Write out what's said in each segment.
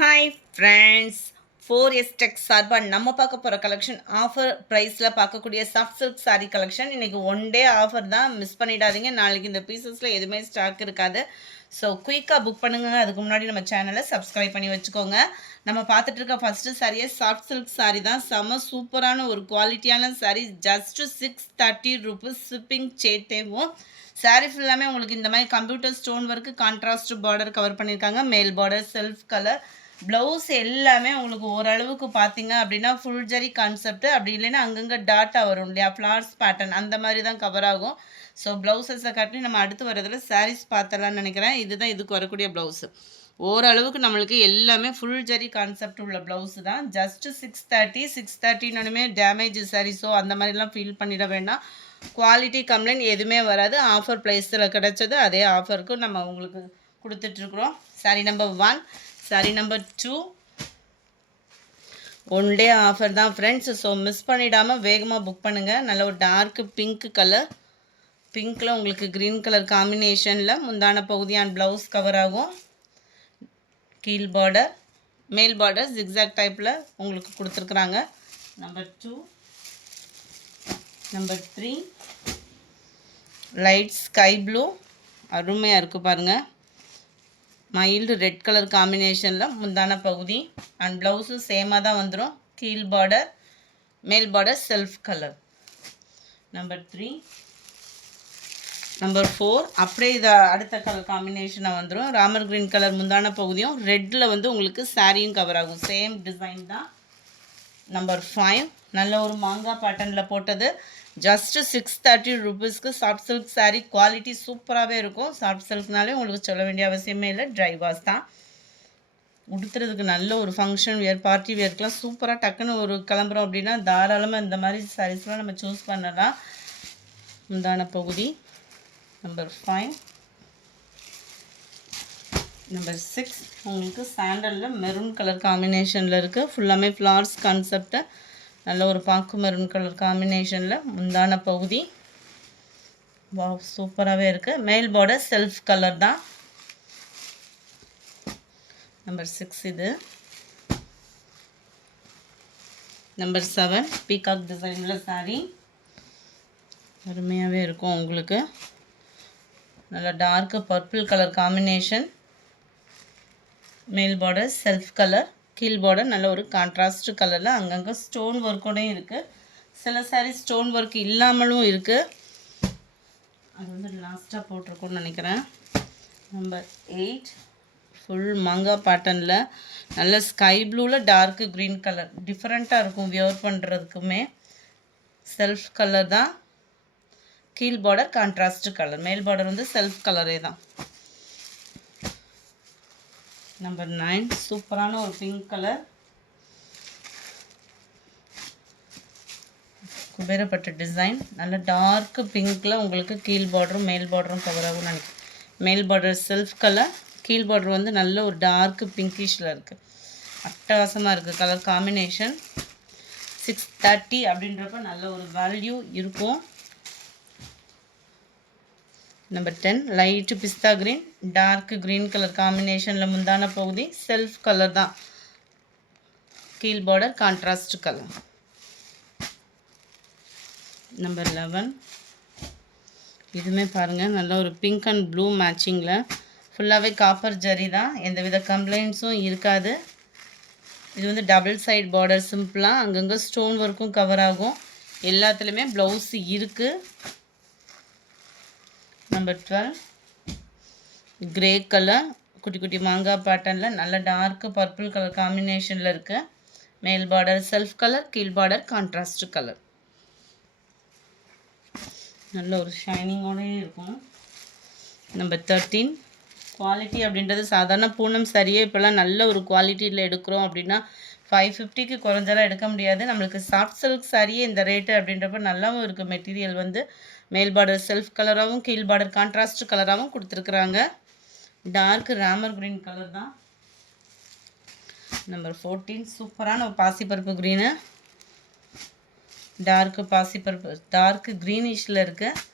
Hi friends, 4S Tech சார்பாக நம்ம பார்க்க போகிற கலெக்ஷன் ஆஃபர் ப்ரைஸில் பார்க்கக்கூடிய சாஃப்ட் சில்க் சாரீ கலெக்ஷன். இன்றைக்கி ஒன் டே ஆஃபர் தான், மிஸ் பண்ணிடாதீங்க. நாளைக்கு இந்த பீசஸில் எதுவுமே ஸ்டாக் இருக்காது. ஸோ குயிக்காக புக் பண்ணுங்க. அதுக்கு முன்னாடி நம்ம சேனலை சப்ஸ்கிரைப் பண்ணி வச்சுக்கோங்க. நம்ம பார்த்துட்டு இருக்க ஃபஸ்ட்டு சாரியே சாஃப்ட் சில்க் சாரீ தான். செம்ம சூப்பரான ஒரு குவாலிட்டியான சாரீ. ஜஸ்ட்டு 630 ரூபீஸ் ஷிப்பிங் சேர்த்தேவும். சாரீ ஃபுல்லாமே உங்களுக்கு இந்த மாதிரி computer stone work, contrast border cover பண்ணியிருக்காங்க. மேல் பார்டர், செல்ஃப் கலர். ப்ளவுஸ் எல்லாமே உங்களுக்கு ஓரளவுக்கு பார்த்தீங்க அப்படின்னா ஃபுல் ஜரி கான்செப்ட், அப்படி இல்லைன்னா அங்கங்கே டாட்டா வரும் இல்லையா, ஃப்ளார்ஸ் பேட்டர்ன் அந்த மாதிரி தான் கவர் ஆகும். ஸோ ப்ளவுஸஸை காட்டி நம்ம அடுத்து வரதில் சாரீஸ் பார்த்தலான்னு நினைக்கிறேன். இதுதான் இதுக்கு வரக்கூடிய ப்ளவுஸு. ஓரளவுக்கு நம்மளுக்கு எல்லாமே ஃபுல் ஜரி கான்செப்ட் உள்ள ப்ளவுஸு தான். ஜஸ்ட்டு 630 டேமேஜ் சாரீஸோ அந்த மாதிரிலாம் ஃபீல் பண்ணிட வேண்டாம். குவாலிட்டி கம்ப்ளைண்ட் எதுவுமே வராது. ஆஃபர் ப்ரைஸில் கிடச்சது அதே ஆஃபருக்கு நம்ம உங்களுக்கு கொடுத்துட்ருக்குறோம். Sari number 1, sari number 2 one day offer தான் ஃப்ரெண்ட்ஸ். ஸோ மிஸ் பண்ணிடாமல் வேகமாக புக் பண்ணுங்கள். நல்ல ஒரு டார்க் பிங்க் கலர், பிங்க்கில் உங்களுக்கு க்ரீன் கலர் காம்பினேஷனில் முந்தான பகுதி அண்ட் ப்ளவுஸ் கவர் ஆகும். கீழ் பார்டர், மேல் பார்டர் ஜிக்ஸாக் டைப்பில் உங்களுக்கு கொடுத்துருக்குறாங்க. Number 2, number 3 light sky blue, அருமையாக இருக்குது பாருங்கள். மைல்டு ரெட் கலர் காம்பினேஷனில் முந்தான பகுதி அண்ட் ப்ளவுஸும் சேமாக தான் வந்துடும். கீழ் பார்டர், மேல் border self colour. Number 3, number 4 அப்படியே இதை அடுத்த கலர் காம்பினேஷனாக வந்துடும். ராமர் க்ரீன் கலர் முந்தான பகுதியும் ரெட்டில் வந்து உங்களுக்கு சாரியும் கவர் ஆகும். சேம் டிசைன் தான். நம்பர் 5 நல்ல ஒரு மாங்காய் பேட்டர்னில் போட்டது. ஜஸ்ட்டு 630 ரூபீஸ்க்கு சாஃப்ட் சில்க் சாரீ. குவாலிட்டி சூப்பராகவே இருக்கும். சாஃப்ட் சில்க்னாலே உங்களுக்கு சொல்ல வேண்டிய அவசியமே இல்லை, ட்ரை வாஷ் தான். உடுத்துறதுக்கு நல்ல ஒரு ஃபங்க்ஷன் வியர், பார்ட்டி வியர்க்கெலாம் சூப்பராக டக்குன்னு ஒரு கிளம்புறோம் அப்படின்னா தாராளமாக இந்த மாதிரி சாரீஸ்லாம் நம்ம சூஸ் பண்ணலாம். முந்தான பகுதி. நம்பர் 5, நம்பர் 6 உங்களுக்கு சாண்டலில் மெரூன் கலர் காம்பினேஷனில் இருக்குது. ஃபுல்லாமே ஃப்ளார்ஸ் கான்செப்டை நல்ல ஒரு பாக்கு மெரூன் கலர் காம்பினேஷனில் முந்தான பகுதி. வா, சூப்பராகவே இருக்குது. மேல் பார்டர் செல்ஃப் கலர் தான். நம்பர் 6 இது. நம்பர் 7 பீகாக் டிசைனில் சாரீ. அருமையாகவே இருக்கும் உங்களுக்கு. நல்ல டார்க்கு பர்பிள் கலர் காம்பினேஷன். மேல் பார்டர் செல்ஃப் கலர், கீழ் பார்டர் நல்ல ஒரு கான்ட்ராஸ்ட் கலரில் அங்கங்கே ஸ்டோன் ஒர்க்கோடையும் இருக்குது. சில சாரீ ஸ்டோன் ஒர்க் இல்லாமலும் இருக்குது. அது வந்து லாஸ்ட்டாக போட்டிருக்கோன்னு நினைக்கிறேன். நம்பர் 8 ஃபுல் மாங்காய் பேட்டர்னில் நல்ல ஸ்கை ப்ளூவில் டார்க்கு க்ரீன் கலர். டிஃப்ரெண்ட்டாக இருக்கும் வியர் பண்ணுறதுக்குமே. செல்ஃப் கலர் தான். கீழ் பார்டர் கான்ட்ராஸ்ட் கலர், மேல் பார்டர் வந்து செல்ஃப் கலரே தான். நம்பர் 9 சூப்பரான ஒரு பிங்க் கலர், குபேரப்பட்ட டிசைன். நல்ல டார்க் பிங்க்கில் உங்களுக்கு கீழ் பார்டரும் மேல் பார்டரும் கவர் ஆகும் நினைக்கிறேன். மேல் பார்டர் செல்ஃப் கலர், கீழ் பார்டர் வந்து நல்ல ஒரு டார்க் பிங்கிஷில் இருக்குது. அட்டகாசமாக இருக்குது கலர் காம்பினேஷன். 630 அப்படின்றப்ப நல்ல ஒரு வேல்யூ இருக்கும். நம்பர் 10 லைட்டு பிஸ்தா க்ரீன், டார்க் க்ரீன் கலர் காம்பினேஷனில் முந்தான பகுதி செல்ஃப் கலர் தான். கீழ் பார்டர் கான்ட்ராஸ்ட் கலர். நம்பர் 11 இதுவுமே பாருங்கள் நல்ல ஒரு பிங்க் அண்ட் ப்ளூ மேட்சிங்கில். ஃபுல்லாகவே காப்பர் ஜரி தான், எந்தவித கம்ப்ளைண்ட்ஸும் இருக்காது. இது வந்து டபுள் சைட் பார்டர் சிம்பிளாக, அங்கங்கே ஸ்டோன் ஒர்க்கும் கவர் ஆகும். எல்லாத்துலேயுமே ப்ளவுஸ் இருக்குது. நம்பர் 12 கிரே கலர், குட்டி குட்டி மாங்காய் பேட்டர்னில் நல்ல டார்க்கு பர்பிள் கலர் காம்பினேஷனில் இருக்குது. மேல் பார்டர் செல்ஃப் கலர், கீழ் பார்டர் கான்ட்ராஸ்ட் கலர். நல்ல ஒரு ஷைனிங்கோடயே இருக்கும். நம்பர் 13 குவாலிட்டி அப்படின்றது சாதாரண பூனம் சரியே இப்போல்லாம் நல்ல ஒரு குவாலிட்டியில் எடுக்கிறோம் அப்படின்னா 550க்கு குறைஞ்செல்லாம் எடுக்க முடியாது. நம்மளுக்கு சாஃப்ட் சில்க் சாரியே இந்த ரேட்டு அப்படின்றப்ப நல்லாவும் இருக்குது. மெட்டீரியல் வந்து மேல் பார்டர் செல்ஃப் கலராகவும் கீழ் பார்டர் கான்ட்ராஸ்ட் கலராகவும் கொடுத்துருக்குறாங்க. டார்க் ராமர் க்ரீன் கலர் தான். நம்பர் 14 சூப்பரான ஒரு பாசிப்பருப்பு க்ரீனு, டார்க்கு பாசிப்பருப்பு டார்க் க்ரீனிஷில் இருக்குது.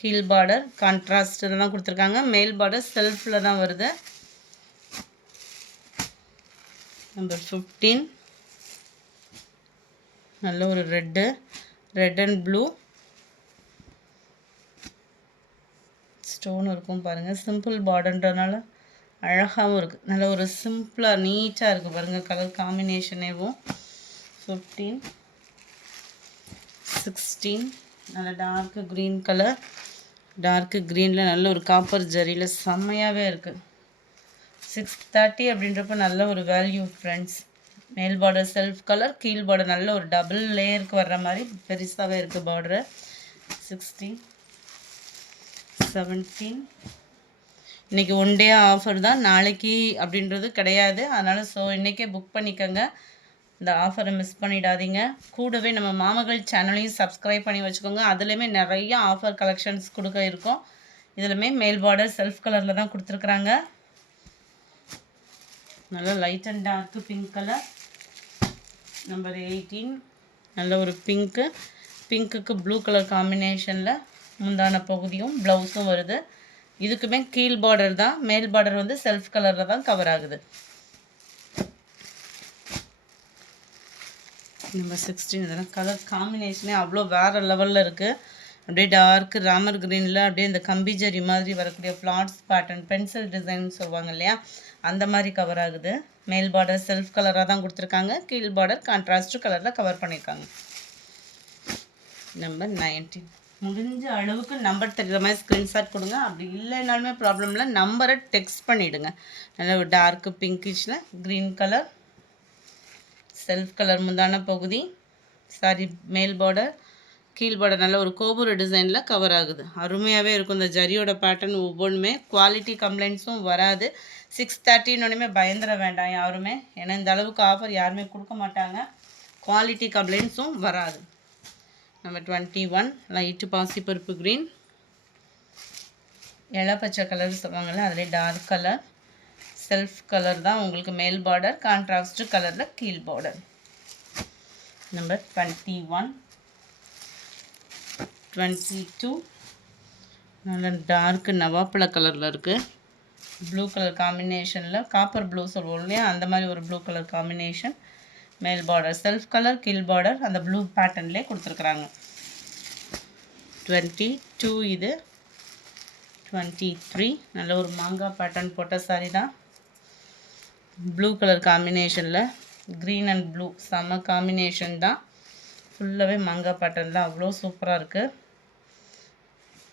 கீழ் பார்டர் கான்ட்ராஸ்ட் தான் கொடுத்துருக்காங்க. மேல் பார்டர் செல்ஃபில் தான் வருது. நம்பர் 15 நல்ல ஒரு ரெட் அண்ட் ப்ளூ ஸ்டோன் இருக்கும் பாருங்கள். சிம்பிள் பார்டர்ன்றதுனால அழகாகவும் இருக்குது. நல்ல ஒரு சிம்பிளாக நீட்டாக இருக்குது பாருங்கள். கலர் காம்பினேஷனேவும் 15 16 நல்ல டார்க்கு க்ரீன் கலர். டார்க்கு க்ரீனில் நல்ல ஒரு காப்பர் ஜரியில் செம்மையாகவே இருக்குது. 630 அப்படின்றப்ப நல்ல ஒரு வேல்யூ ஃப்ரெண்ட்ஸ். மேல் பார்டர் செல்ஃப் கலர், கீழ் பார்டர் நல்ல ஒரு டபுள் லேயருக்கு வர்ற மாதிரி பெருசாகவே இருக்குது பார்டரு. 16 17 இன்றைக்கி ஒன் டே ஆஃபர் தான், நாளைக்கு அப்படின்றது கிடையாது. அதனால் இன்றைக்கே புக் பண்ணிக்கோங்க. இந்த ஆஃபரை மிஸ் பண்ணிடாதீங்க. கூடவே நம்ம மாமகள் சேனலையும் சப்ஸ்கிரைப் பண்ணி வச்சுக்கோங்க. அதுலேயுமே நிறைய ஆஃபர் கலெக்ஷன்ஸ் கொடுக்க இருக்கும். இதுலையுமே மேல் பார்டர் செல்ஃப் கலரில் தான் கொடுத்துருக்குறாங்க. நல்லா light and dark pink colour. Number 18 நல்ல ஒரு பிங்க்குக்கு ப்ளூ கலர் காம்பினேஷனில் முந்தான பகுதியும் ப்ளவுஸும் வருது. இதுக்குமே கீழ் பார்டர் தான், மேல் பார்டர் வந்து செல்ஃப் கலரில் தான் கவர் ஆகுது. நம்பர் 16 இதெல்லாம் கலர் காம்பினேஷனே அவ்வளோ வேறு லெவலில் இருக்குது. அப்படியே டார்க்கு ராமர் க்ரீனில் அப்படியே இந்த கம்பிஜரி மாதிரி வரக்கூடிய ஃப்ளாட்ஸ் பேட்டர்ன் பென்சில் டிசைன் சொல்லுவாங்க இல்லையா, அந்த மாதிரி கவர் ஆகுது. மேல் பார்டர் செல்ஃப் கலராக தான் கொடுத்துருக்காங்க. கீழ் பார்டர் கான்ட்ராஸ்ட் கலரில் கவர் பண்ணியிருக்காங்க. நம்பர் 19 முடிஞ்ச அளவுக்கு நம்பர் தெரிகிற மாதிரி ஸ்க்ரீன்ஷாட் கொடுங்க. அப்படி இல்லைனாலுமே ப்ராப்ளம் இல்லை, நம்பரை டெக்ஸ்ட் பண்ணிவிடுங்க. நல்ல ஒரு டார்க்கு பிங்கிஷில் க்ரீன் கலர் செல்ஃப் கலர் முந்தான பகுதி. சாரி மேல் பார்டர் கீழ் பார்டர் நல்ல ஒரு கோபுர டிசைனில் கவர் ஆகுது. அருமையாகவே இருக்கும். இந்த ஜரியோட பேட்டர்ன் ஒவ்வொன்றுமே குவாலிட்டி கம்ப்ளைண்ட்ஸும் வராது. 630 பயந்துட வேண்டாம் யாருமே, ஏன்னா இந்த அளவுக்கு ஆஃபர் யாருமே கொடுக்க மாட்டாங்க. குவாலிட்டி கம்ப்ளைண்ட்ஸும் வராது. நம்பர் 21 லைட்டு பாசிப்பருப்பு க்ரீன், இளப்பச்சை கலர் சொல்லுவாங்கள்ல, அதிலே டார்க் கலர் செல்ஃப் கலர் தான் உங்களுக்கு மேல் பார்டர், கான்ட்ராஸ்ட் கலரில் கீழ் பார்டர். நம்பர் 21 22 நல்ல டார்க்கு நவாப்பழ கலரில் இருக்குது. ப்ளூ கலர் காம்பினேஷனில் காப்பர் ப்ளூ சொல்லுவோம் இல்லையா, அந்த மாதிரி ஒரு ப்ளூ கலர் காம்பினேஷன். மேல் பார்டர் செல்ஃப் கலர், கீழ் பார்டர் அந்த ப்ளூ பேட்டர்ன்லேயே கொடுத்துருக்குறாங்க. 22 இது 23 நல்ல ஒரு மாங்காய் பேட்டர்ன் போட்ட சாரி தான். ப்ளூ கலர் காம்பினேஷனில் க்ரீன் அண்ட் ப்ளூ செம்ம காம்பினேஷன் தான். ஃபுல்லாகவே மாங்காய் பேட்டர்னில் அவ்வளோ சூப்பராக இருக்குது.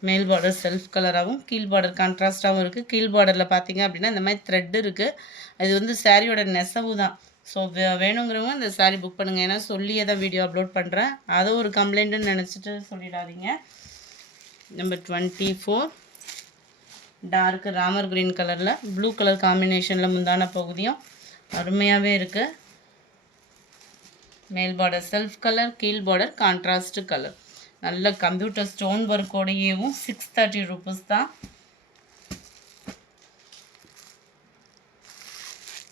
மேல் பார்டர் செல்ஃப் கலராகவும் கீழ் பார்டர் கான்ட்ராஸ்டாகவும் இருக்குது. கீழ் பார்டரில் பார்த்தீங்க அப்படின்னா இந்த மாதிரி த்ரெட் இருக்குது. இது வந்து சாரியோட நெசவு தான். ஸோ வேணுங்கிறவங்க இந்த சாரீ புக் பண்ணுங்கள். ஏன்னா சொல்லியே தான் வீடியோ அப்லோட் பண்ணுறேன், அதை ஒரு கம்ப்ளைண்ட்டுன்னு நினச்சிட்டு சொல்லிடாதீங்க. நம்பர் 24 டார்க்கு ராமர் க்ரீன் கலரில் ப்ளூ கலர் காம்பினேஷனில் முந்தான பகுதியும் அருமையாகவே இருக்குது. மேல் பார்டர் செல்ஃப் கலர், கீழ் பார்டர் கான்ட்ராஸ்ட் கலர். நல்ல கம்ப்யூட்டர் ஸ்டோன் ஒர்க்கோடையேவும் 630 rupees தான்.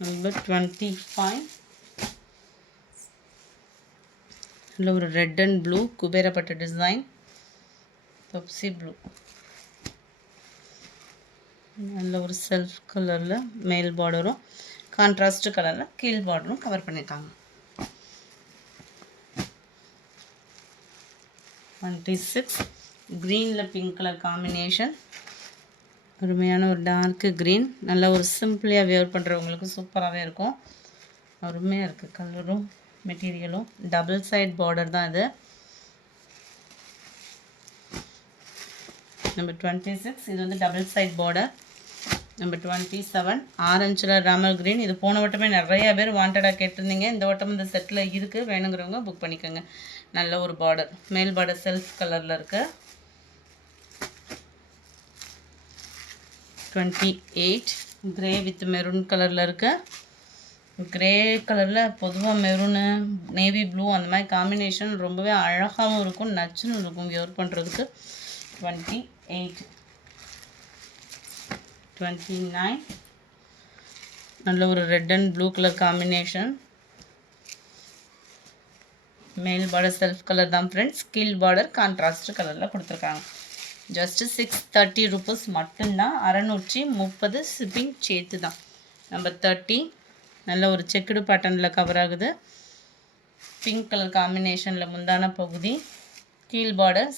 நம்பர் 25 நல்ல ஒரு ரெட் அண்ட் ப்ளூ குபேரப்பட்ட டிசைன், பெப்சி ப்ளூ. நல்ல ஒரு செல்ஃப் கலரில் மேல் பார்டரும் கான்ட்ராஸ்ட் கலரில் கீழ் பார்டரும் கவர் பண்ணியிருக்காங்க. 26 க்ரீனில் பிங்க் கலர் காம்பினேஷன். அருமையான ஒரு டார்க்கு க்ரீன். நல்ல ஒரு சிம்பிளாக வியர் பண்ணுறவங்களுக்கு சூப்பராகவே இருக்கும். அருமையாக இருக்குது கலரும் மெட்டீரியலும். டபுள் சைட் பார்டர் தான் இது. நம்பர் 26 இது வந்து டபுள் சைட் பார்டர். நம்பர் 27 ஆரஞ்சில் ராமர் க்ரீன். இது போன வட்டமே நிறையா பேர் வாண்டடாக கேட்டிருந்தீங்க. இந்த வட்டம் இந்த செட்டில் இருக்குது, வேணுங்கிறவங்க புக் பண்ணிக்கோங்க. நல்ல ஒரு பார்டர், மேல் பார்டர் செல்ஃப் கலரில் இருக்குது. 28 கிரே வித் மெரூன் கலரில் இருக்குது. கிரே கலரில் பொதுவாக மெரூனு நேவி ப்ளூ அந்த மாதிரி காம்பினேஷன் ரொம்பவே அழகாகவும் இருக்கும், நச்சுன்னு இருக்கும் வியர் பண்ணுறதுக்கு. 28 29 நல்ல ஒரு red and blue colour combination. மேல் பார்டர் செல்ஃப் கலர் தான் ஃப்ரெண்ட்ஸ், கீழ் பார்டர் கான்ட்ராஸ்ட் கலரில் கொடுத்துருக்காங்க. ஜஸ்ட்டு 630 rupees மட்டும்தான், 630 ஷிப்பிங் சேர்த்து தான். நம்பர் 30 நல்ல ஒரு செக்குடு பேட்டர்னில் கவர் ஆகுது. பிங்க் கலர் காம்பினேஷனில் முந்தான பகுதி, கீழ் பார்டர்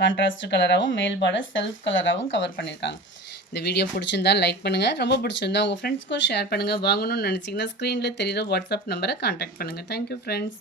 கான்ட்ராஸ்ட் கலராகவும் மேல் பார்டர் செல்ஃப் கலராகவும் கவர் பண்ணியிருக்காங்க. இந்த வீடியோ பிடிச்சிருந்தா லைக் பண்ணுங்கள். ரொம்ப பிடிச்சிருந்தா உங்கள் ஃப்ரெண்ட்ஸ்க்கும் ஷேர் பண்ணுங்கள். வாங்கணும்னு நினச்சிங்கன்னா ஸ்க்ரீனில் தெரிகிற வாட்ஸ்அப் நம்பரை கான்டாக்ட் பண்ணுங்கள். Thank you friends.